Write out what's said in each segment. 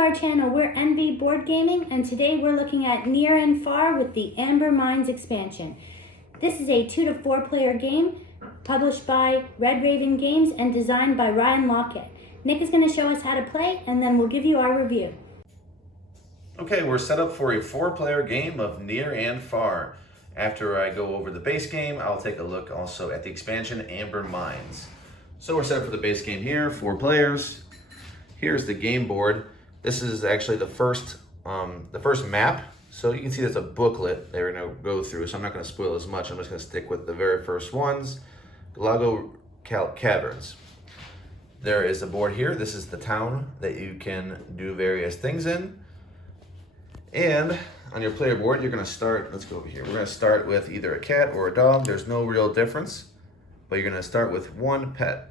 our channel. We're NV Board Gaming, and today we're looking at Near and Far with the Amber Mines expansion. This is a 2 to 4 player game published by Red Raven Games and designed by Ryan Lockett. Nick is going to show us how to play, and then we'll give you our review. Okay, we're set up for a 4-player game of Near and Far. After I go over the base game, I'll take a look also at the expansion Amber Mines. So we're set up for the base game here, 4 players. Here's the game board. This is actually the first map. So you can see there's a booklet that we're gonna go through, so I'm not gonna spoil as much. I'm just gonna stick with the very first ones. Galago Caverns. There is a board here. This is the town that you can do various things in. And on your player board, you're gonna start, let's go over here. We're gonna start with either a cat or a dog. There's no real difference, but you're gonna start with one pet.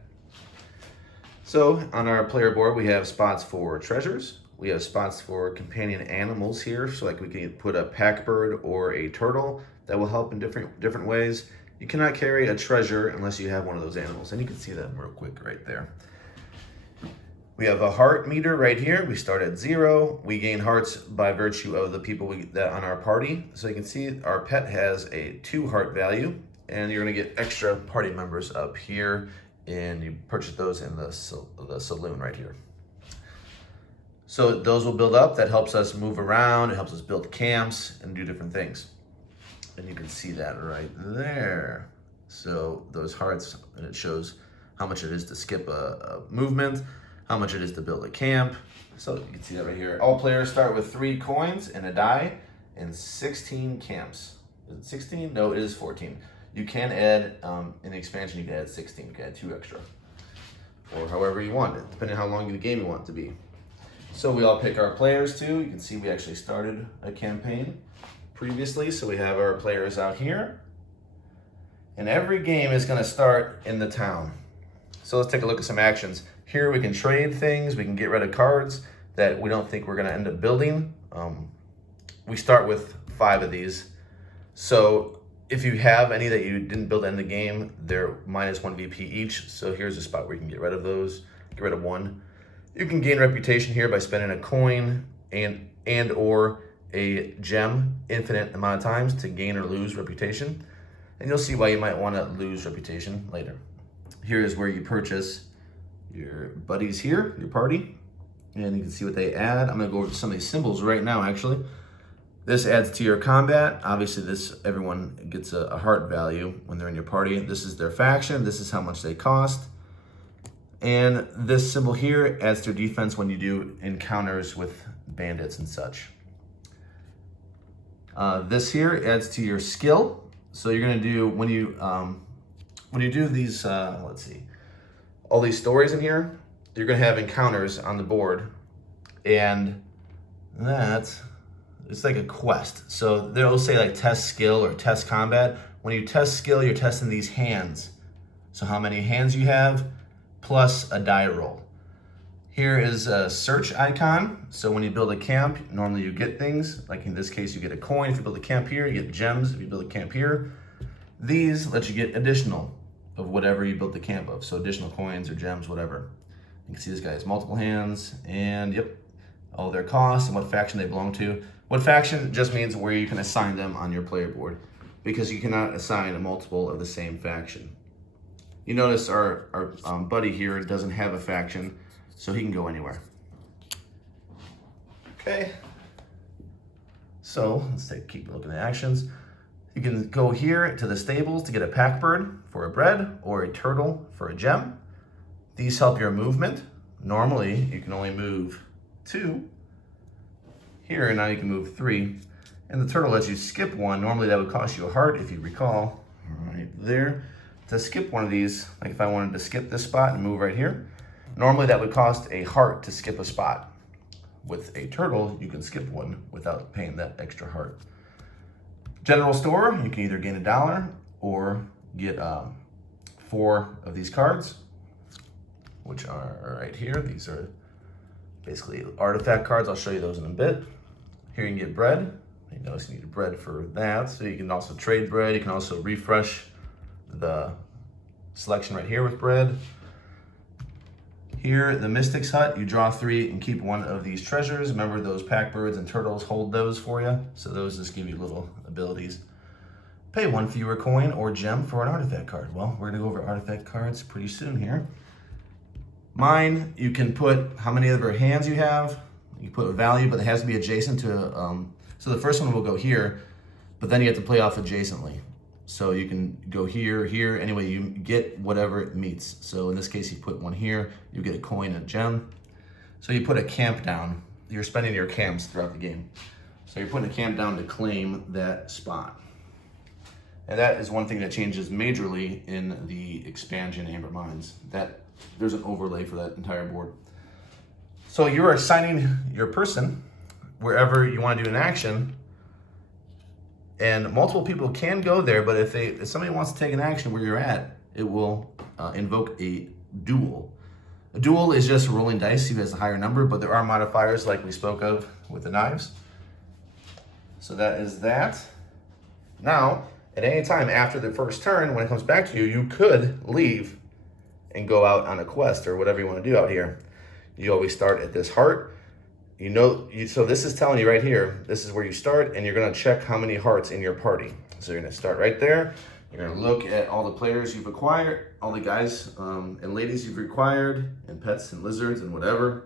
So on our player board, we have spots for treasures. We have spots for companion animals here. So like we can put a pack bird or a turtle that will help in different ways. You cannot carry a treasure unless you have one of those animals. And you can see that real quick right there. We have a heart meter right here. We start at 0. We gain hearts by virtue of the people that on our party. So you can see our pet has a 2 heart value, and you're gonna get extra party members up here, and you purchase those in the saloon right here. So those will build up. That helps us move around. It helps us build camps and do different things. And you can see that right there. So those hearts, and it shows how much it is to skip a movement, how much it is to build a camp. So you can see that right here. All players start with 3 coins and a die and 16 camps. Is it 16? No, it is 14. You can add, in the expansion, you can add 16, you can add 2 extra. Or however you want it, depending on how long the game you want it to be. So we all pick our players too. You can see we actually started a campaign previously. So we have our players out here. And every game is gonna start in the town. So let's take a look at some actions. Here we can trade things, we can get rid of cards that we don't think we're gonna end up building. We start with 5 of these. So if you have any that you didn't build in the game, they're -1 VP each. So here's a spot where you can get rid of those, get rid of 1. You can gain reputation here by spending a coin and or a gem infinite amount of times to gain or lose reputation. And you'll see why you might want to lose reputation later. Here is where you purchase your buddies here, your party, and you can see what they add. I'm gonna go over some of these symbols right now, actually. This adds to your combat. Obviously, everyone gets a heart value when they're in your party. This is their faction. This is how much they cost. And this symbol here adds to defense when you do encounters with bandits and such. This here adds to your skill. So you're gonna do, when you do these, let's see, all these stories in here, you're gonna have encounters on the board, and it's like a quest. So they'll say like test skill or test combat. When you test skill, you're testing these hands. So how many hands you have, plus a die roll. Here is a search icon. So when you build a camp, normally you get things. Like in this case, you get a coin. If you build a camp here, you get gems. If you build a camp here, these let you get additional of whatever you built the camp of. So additional coins or gems, whatever. You can see this guy has multiple hands, and yep, all their costs and what faction they belong to. What faction just means where you can assign them on your player board, because you cannot assign a multiple of the same faction. You notice our buddy here doesn't have a faction, so he can go anywhere. Okay, so let's keep looking at actions. You can go here to the stables to get a pack bird for a bread or a turtle for a gem. These help your movement. Normally, you can only move 2. Here, now you can move 3. And the turtle lets you skip 1. Normally that would cost you a heart, if you recall, right there. To skip one of these, like if I wanted to skip this spot and move right here, normally that would cost a heart to skip a spot. With a turtle, you can skip 1 without paying that extra heart. General store, you can either gain $1 or get 4 of these cards, which are right here. These are basically artifact cards. I'll show you those in a bit. Here you can get bread. You notice you need bread for that. So you can also trade bread. You can also refresh the selection right here with bread. Here, the Mystic's Hut, you draw 3 and keep one of these treasures. Remember those pack birds and turtles hold those for you. So those just give you little abilities. Pay 1 fewer coin or gem for an artifact card. Well, we're gonna go over artifact cards pretty soon here. Mine, you can put how many other hands you have. You put a value, but it has to be adjacent to, so the first one will go here, but then you have to play off adjacently. So you can go here, here, anyway, you get whatever it meets. So in this case, you put 1 here, you get a coin, a gem. So you put a camp down. You're spending your camps throughout the game. So you're putting a camp down to claim that spot. And that is one thing that changes majorly in the expansion Amber Mines. That there's an overlay for that entire board. So you're assigning your person wherever you want to do an action. And multiple people can go there, but if somebody wants to take an action where you're at, it will invoke a duel. A duel is just rolling dice, who has a higher number, but there are modifiers like we spoke of with the knives. So that is that. Now, at any time after the first turn, when it comes back to you, you could leave and go out on a quest or whatever you want to do out here. You always start at this heart. So this is telling you right here, this is where you start, and you're gonna check how many hearts in your party. So you're gonna start right there. You're gonna look at all the players you've acquired, all the guys and ladies you've acquired, and pets and lizards and whatever.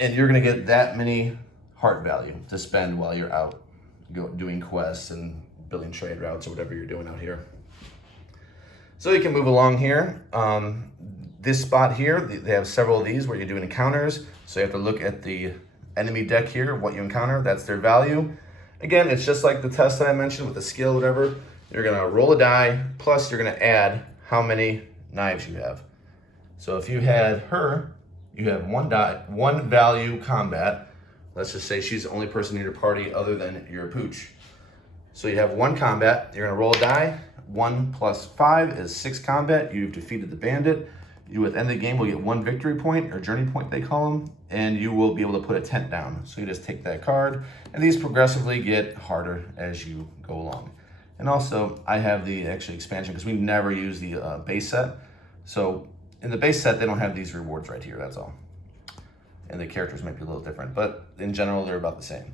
And you're gonna get that many heart value to spend while you're out doing quests and building trade routes or whatever you're doing out here. So you can move along here. This spot here, they have several of these where you're doing encounters. So you have to look at the enemy deck here, what you encounter, that's their value. Again, it's just like the test that I mentioned with the skill, whatever. You're gonna roll a die, plus you're gonna add how many knives you have. So if you had her, you have 1 die, 1 value combat. Let's just say she's the only person in your party other than your pooch. So you have 1 combat, you're gonna roll a die. 1 plus 5 is 6 combat. You've defeated the bandit. You at the end of the game will get 1 victory point, or journey point they call them, and you will be able to put a tent down. So you just take that card, and these progressively get harder as you go along. And also, I have the actual expansion because we never use the base set. So in the base set, they don't have these rewards right here, that's all. And the characters might be a little different, but in general, they're about the same.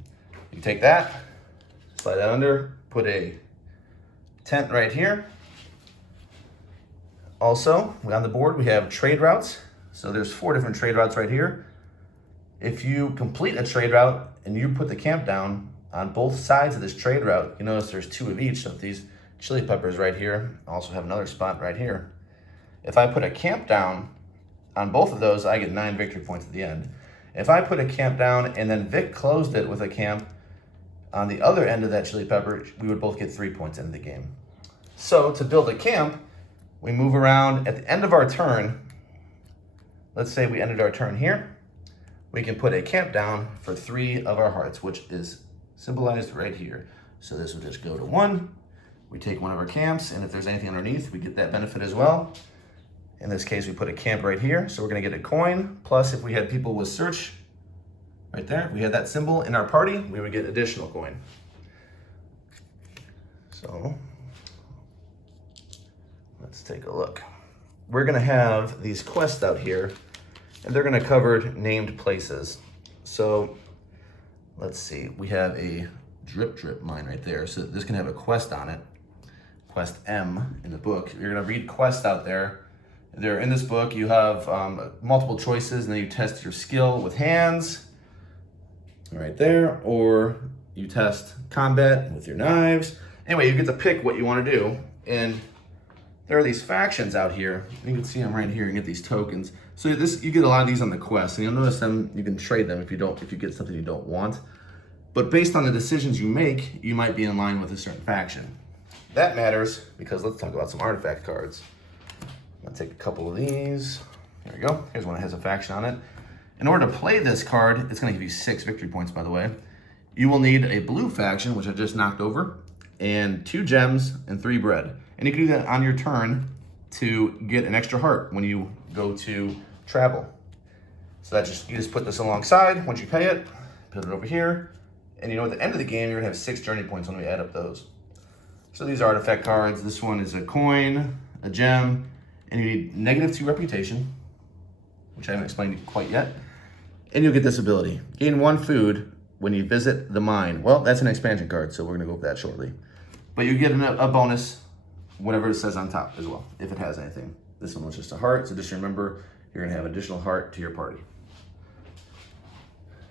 You take that, slide that under, put a tent right here. Also, on the board, we have trade routes. So there's 4 different trade routes right here. If you complete a trade route and you put the camp down on both sides of this trade route, you notice there's 2 of each of these chili peppers right here. I also have another spot right here. If I put a camp down on both of those, I get 9 victory points at the end. If I put a camp down and then Vic closed it with a camp on the other end of that chili pepper, we would both get 3 points into the game. So to build a camp, we move around at the end of our turn. Let's say we ended our turn here. We can put a camp down for 3 of our hearts, which is symbolized right here. So this will just go to 1. We take one of our camps, and if there's anything underneath, we get that benefit as well. In this case, we put a camp right here. So we're gonna get a coin. Plus, if we had people with search right there, if we had that symbol in our party, we would get additional coin. So let's take a look. We're gonna have these quests out here, and they're gonna cover named places. So let's see, we have a drip mine right there. So this can have a quest on it, quest M in the book. You're gonna read quests out there. They're in this book. You have multiple choices, and then you test your skill with hands right there, or you test combat with your knives. Anyway, you get to pick what you want to do, and there are these factions out here. You can see them right here. You get these tokens. So you get a lot of these on the quest, and you'll notice them. You can trade them if you get something you don't want. But based on the decisions you make, you might be in line with a certain faction. That matters because let's talk about some artifact cards. I'll take a couple of these. There we go. Here's one that has a faction on it. In order to play this card, it's going to give you 6 victory points, by the way. You will need a blue faction, which I just knocked over, and 2 gems and 3 bread. And you can do that on your turn to get an extra heart when you go to travel. So you just put this alongside. Once you pay it, put it over here. And you know, at the end of the game, you're going to have 6 journey points when we add up those. So these are artifact cards. This one is a coin, a gem, and you need -2 reputation. which I haven't explained quite yet. And you'll get this ability. Gain 1 food when you visit the mine. Well, that's an expansion card, so we're gonna go over that shortly. But you get a bonus, whatever it says on top as well, if it has anything. This one was just a heart, so just remember, you're gonna have additional heart to your party.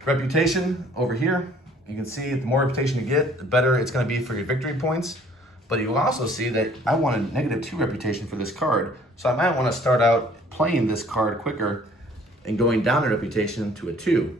Reputation over here, you can see the more reputation you get, the better it's gonna be for your victory points. But you will also see that I want a -2 reputation for this card, so I might wanna start out playing this card quicker and going down in reputation to a 2.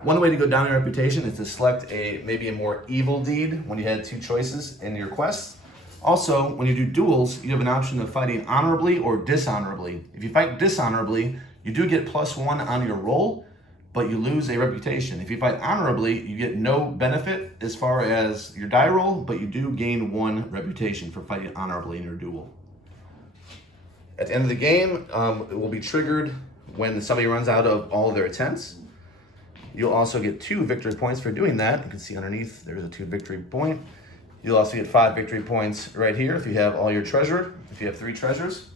One way to go down in reputation is to select maybe a more evil deed when you had 2 choices in your quests. Also, when you do duels, you have an option of fighting honorably or dishonorably. If you fight dishonorably, you do get +1 on your roll, but you lose a reputation. If you fight honorably, you get no benefit as far as your die roll, but you do gain 1 reputation for fighting honorably in your duel. At the end of the game, it will be triggered when somebody runs out of all of their attempts. You'll also get 2 victory points for doing that. You can see underneath there's a 2 victory point. You'll also get 5 victory points right here if you have all your treasure. If you have 3 treasures,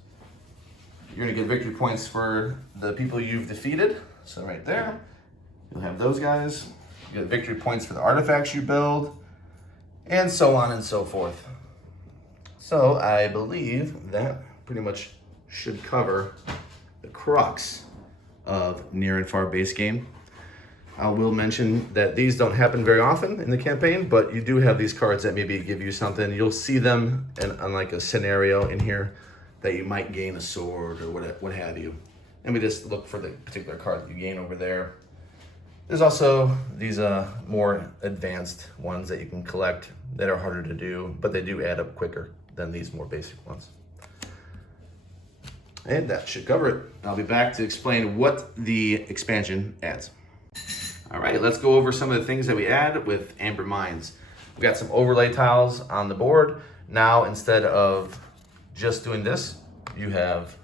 you're gonna get victory points for the people you've defeated. So right there, you'll have those guys. You get victory points for the artifacts you build, and so on and so forth. So I believe that pretty much should cover the crux of Near and Far base game. I will mention that these don't happen very often in the campaign, but you do have these cards that maybe give you something. You'll see them on like a scenario in here that you might gain a sword or what have you. And we just look for the particular card that you gain over there. There's also these more advanced ones that you can collect that are harder to do, but they do add up quicker than these more basic ones. And that should cover it. I'll be back to explain what the expansion adds. All right, let's go over some of the things that we add with Amber Mines. We got some overlay tiles on the board. Now, instead of just doing this, you have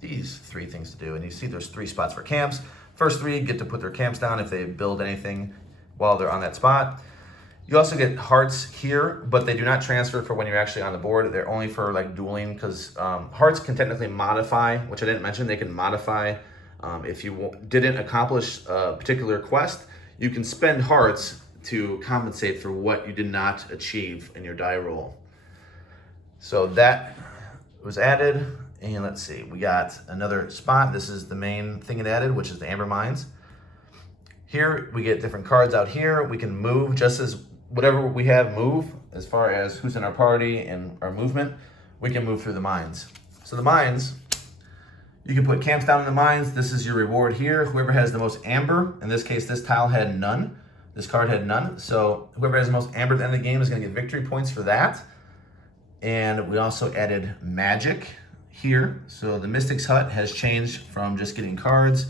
these 3 things to do. And you see there's 3 spots for camps. First 3 get to put their camps down if they build anything while they're on that spot. You also get hearts here, but they do not transfer for when you're actually on the board. They're only for like dueling, because hearts can technically modify, which I didn't mention. They can modify if you didn't accomplish a particular quest. You can spend hearts to compensate for what you did not achieve in your die roll. So that was added. And let's see, we got another spot. This is the main thing it added, which is the Amber Mines. Here we get different cards out here. We can move just as whatever we have move, as far as who's in our party and our movement, we can move through the mines. So the mines, you can put camps down in the mines. This is your reward here. Whoever has the most amber, in this case, this tile had none. This card had none. So whoever has the most amber at the end of the game is gonna get victory points for that. And we also added magic here. So the Mystic's Hut has changed from just getting cards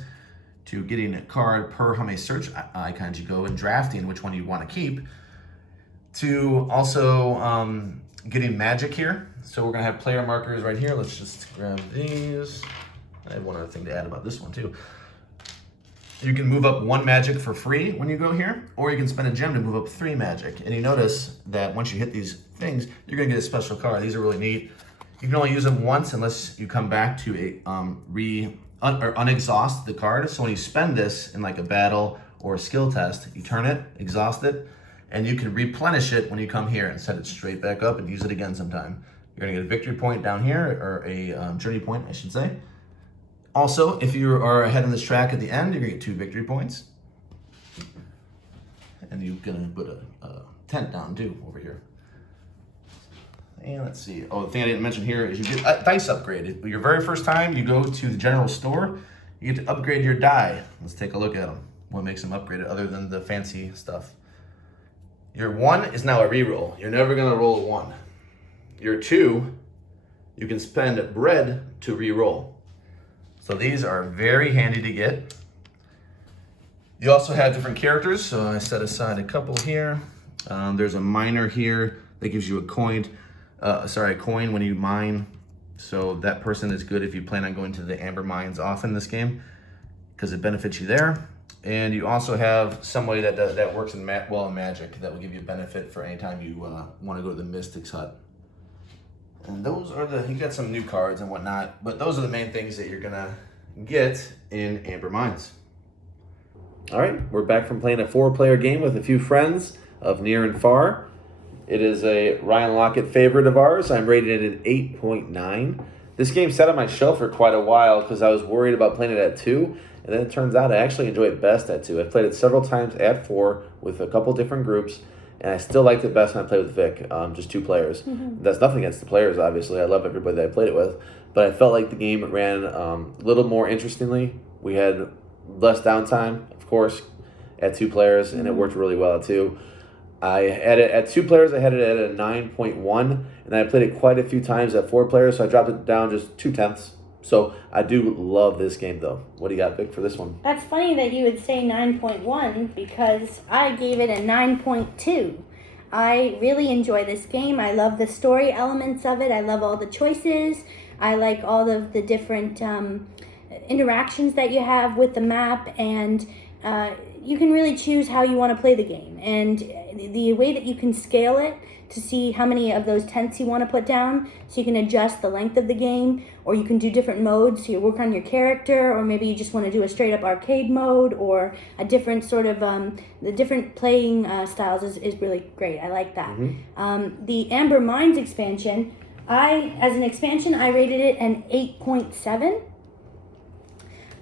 to getting a card per how many search icons you go and drafting which one you want to keep, to also getting magic here. So we're gonna have player markers right here. Let's just grab these. I have one other thing to add about this one too. You can move up 1 magic for free when you go here, or you can spend a gem to move up 3 magic. And you notice that once you hit these things, you're gonna get a special card. These are really neat. You can only use them once unless you come back to unexhaust the card. So when you spend this in like a battle or a skill test, you turn it, exhaust it, and you can replenish it when you come here and set it straight back up and use it again sometime. You're gonna get a victory point down here, or a journey point, I should say. Also, if you are ahead on this track at the end, you're gonna get 2 victory points. And you're gonna put a tent down too over here. And let's see. Oh, the thing I didn't mention here is you get a dice upgrade. Your very first time you go to the general store, you get to upgrade your die. Let's take a look at them. What makes them upgraded other than the fancy stuff? Your 1 is now a reroll. You're never gonna roll a 1. Your 2, you can spend bread to reroll. So these are very handy to get. You also have different characters. So I set aside a couple here. There's a miner here that gives you a coin. A coin when you mine. So that person is good if you plan on going to the Amber Mines often this game, because it benefits you there. And you also have somebody that works in magic that will give you a benefit for any time you want to go to the Mystic's Hut. And those are you got some new cards and whatnot, but those are the main things that you're gonna get in Amber Minds. All right, we're back from playing a 4-player game with a few friends of Near and Far. It is a Ryan Lockett favorite of ours. I'm rating it an 8.9. This game sat on my shelf for quite a while because I was worried about playing it at 2, and then it turns out I actually enjoy it best at 2. I've played it several times at 4 with a couple different groups, and I still liked it best when I played with Vic, just 2 players. That's nothing against the players, obviously. I love everybody that I played it with, but I felt like the game ran a little more interestingly. We had less downtime, of course, at 2 players, and it worked really well at 2. I had it at 2 players. I had it at a 9.1, and I played it quite a few times at 4 players, so I dropped it down just 0.2. So I do love this game, though. What do you got, Vic, for this one? That's funny that you would say 9.1 because I gave it a 9.2. I really enjoy this game. I love the story elements of it. I love all the choices. I like all of the different interactions that you have with the map, and you can really choose how you want to play the game. And the way that you can scale it to see how many of those tents you want to put down, so you can adjust the length of the game, or you can do different modes, so you work on your character, or maybe you just want to do a straight up arcade mode, or a different sort of, the different playing styles is really great. I like that. The Amber Minds expansion, as an expansion, I rated it an 8.7.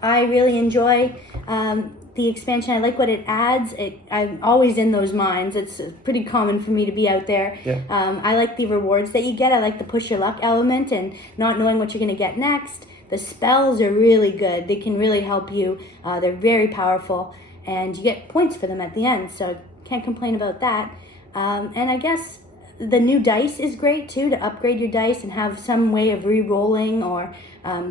I really enjoy the expansion. I like what it adds. I'm always in those mines. It's pretty common for me to be out there. Yeah. I like the rewards that you get. I like the push your luck element and not knowing what you're going to get next. The spells are really good. They can really help you. They're very powerful, and you get points for them at the end, so can't complain about that. And I guess the new dice is great too, to upgrade your dice and have some way of re-rolling, or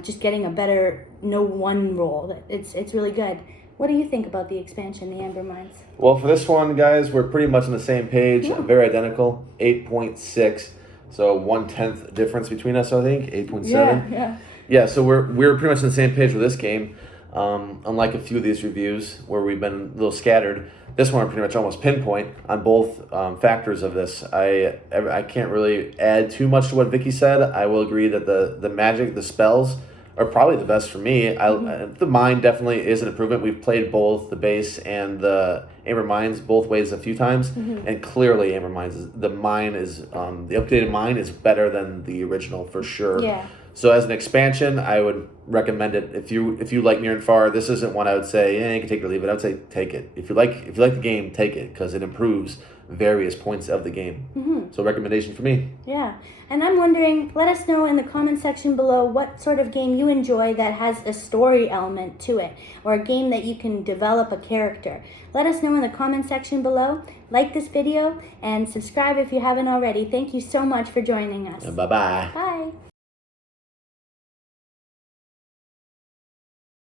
just getting a better no one roll. It's really good. What do you think about the expansion, the Amber Minds? Well, for this one, guys, we're pretty much on the same page. Very identical. 8.6. So 1/10 difference between us, I think. 8.7. Yeah, so we're pretty much on the same page with this game. Unlike a few of these reviews where we've been a little scattered, this one I pretty much almost pinpoint on both factors of this. I can't really add too much to what Vicky said. I will agree that the magic, the spells, are probably the best for me. The mine definitely is an improvement. We've played both the base and the Amber Mines both ways a few times, and clearly Amber Mines the updated mine is better than the original for sure. Yeah. So as an expansion, I would recommend it. If you like Near and Far, this isn't one I would say, you can take it or leave it. I would say take it. If you like the game, take it, because it improves various points of the game. So recommendation for me. Yeah. And I'm wondering, let us know in the comment section below what sort of game you enjoy that has a story element to it, or a game that you can develop a character. Let us know in the comment section below. Like this video and subscribe if you haven't already. Thank you so much for joining us. Bye-bye. Bye.